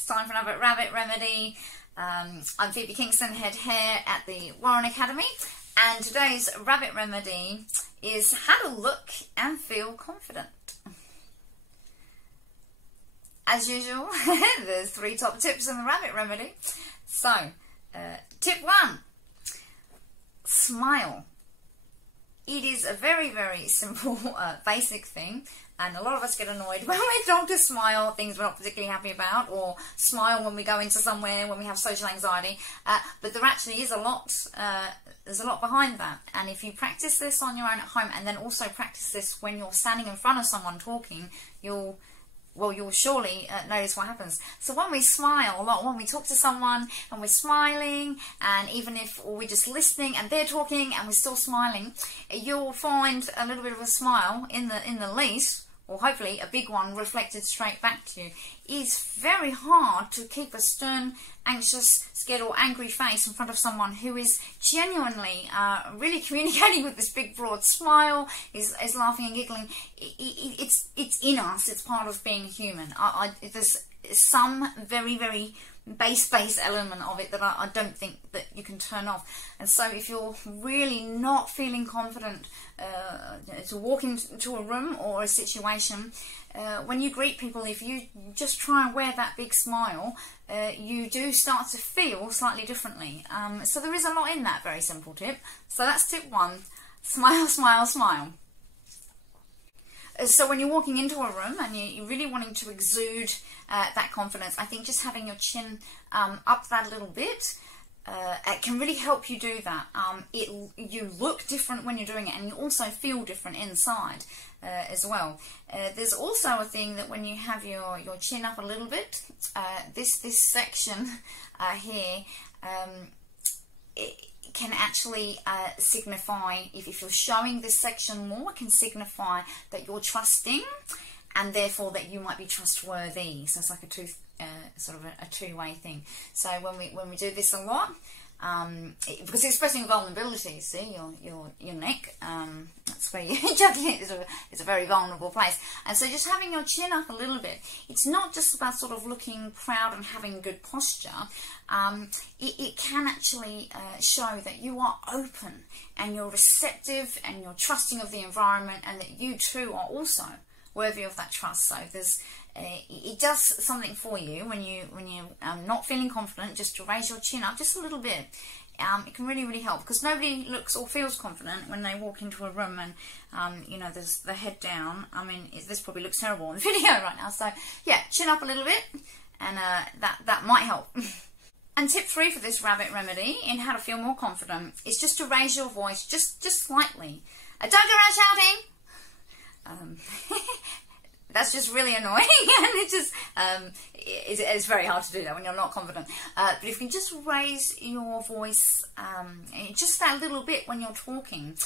It's time for another Rabbit Remedy. I'm Phoebe Kingston, head hair at the Warren Academy, and today's Rabbit Remedy is how to look and feel confident. As usual, there's 3 top tips in the Rabbit Remedy. So, tip 1, smile. It is a very, very simple, basic thing, and a lot of us get annoyed when we're told to smile, things we're not particularly happy about, or smile when we go into somewhere, when we have social anxiety, but there actually is a lot, there's a lot behind that, and if you practice this on your own at home, and then also practice this when you're standing in front of someone talking, you'll surely notice what happens. So when we smile a lot, when we talk to someone and we're smiling, and even if we're just listening and they're talking and we're still smiling, you'll find a little bit of a smile in the least, or hopefully a big one reflected straight back to you. It's very hard to keep a stern, anxious, scared or angry face in front of someone who is genuinely really communicating with this big broad smile, is laughing and giggling. It's in us, it's part of being human. There's some very, very base element of it that I don't think that you can turn off. And so if you're really not feeling confident to walk into a room or a situation, when you greet people, if you just try and wear that big smile, you do start to feel slightly differently. So there is a lot in that very simple tip. So that's tip 1, smile, smile, smile. So when you're walking into a room and you're really wanting to exude that confidence, I think just having your chin up that little bit, it can really help you do that. You look different when you're doing it, and you also feel different inside as well. There's also a thing that when you have your chin up a little bit, this section here, it can actually signify, if you're showing this section more, it can signify that you're trusting, and therefore that you might be trustworthy. So it's like a two-way thing. So when we do this a lot, because it's expressing vulnerability, see, your neck, that's where you're juggling. It's a very vulnerable place, and so just having your chin up a little bit, it's not just about sort of looking proud and having good posture. It can actually show that you are open and you're receptive and you're trusting of the environment, and that you too are also worthy of that trust. So there's it does something for you when you're not feeling confident, just to raise your chin up just a little bit. It can really, really help, because nobody looks or feels confident when they walk into a room and you know, there's the head down. I mean, this probably looks terrible on the video right now. So yeah, chin up a little bit, and that might help. And tip 3 for this Rabbit Remedy in how to feel more confident is just to raise your voice just slightly. Don't go around shouting. That's just really annoying, and it just it's very hard to do that when you're not confident. But if you can just raise your voice just that little bit when you're talking,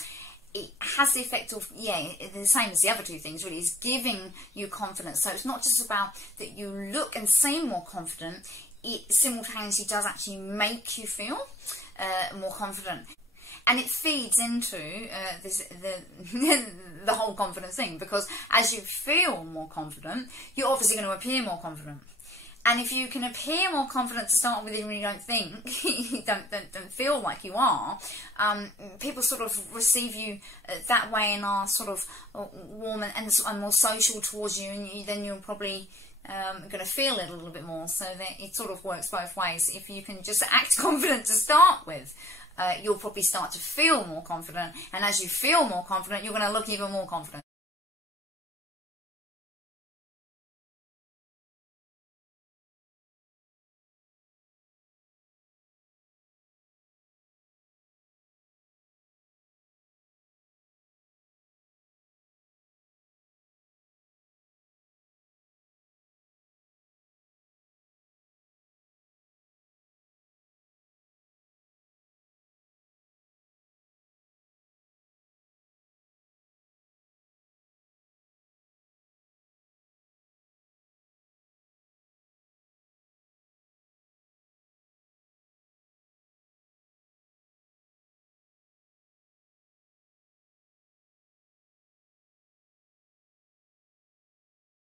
it has the effect of, the same as the other 2 things really, is giving you confidence. So it's not just about that you look and seem more confident, it simultaneously does actually make you feel more confident. And it feeds into the whole confidence thing, because as you feel more confident, you're obviously going to appear more confident. And if you can appear more confident to start with, even when you don't think, you don't feel like you are, people sort of receive you that way and are sort of warm and more social towards you, and then you're probably going to feel it a little bit more. So that it sort of works both ways. If you can just act confident to start with, you'll probably start to feel more confident, and as you feel more confident, you're going to look even more confident.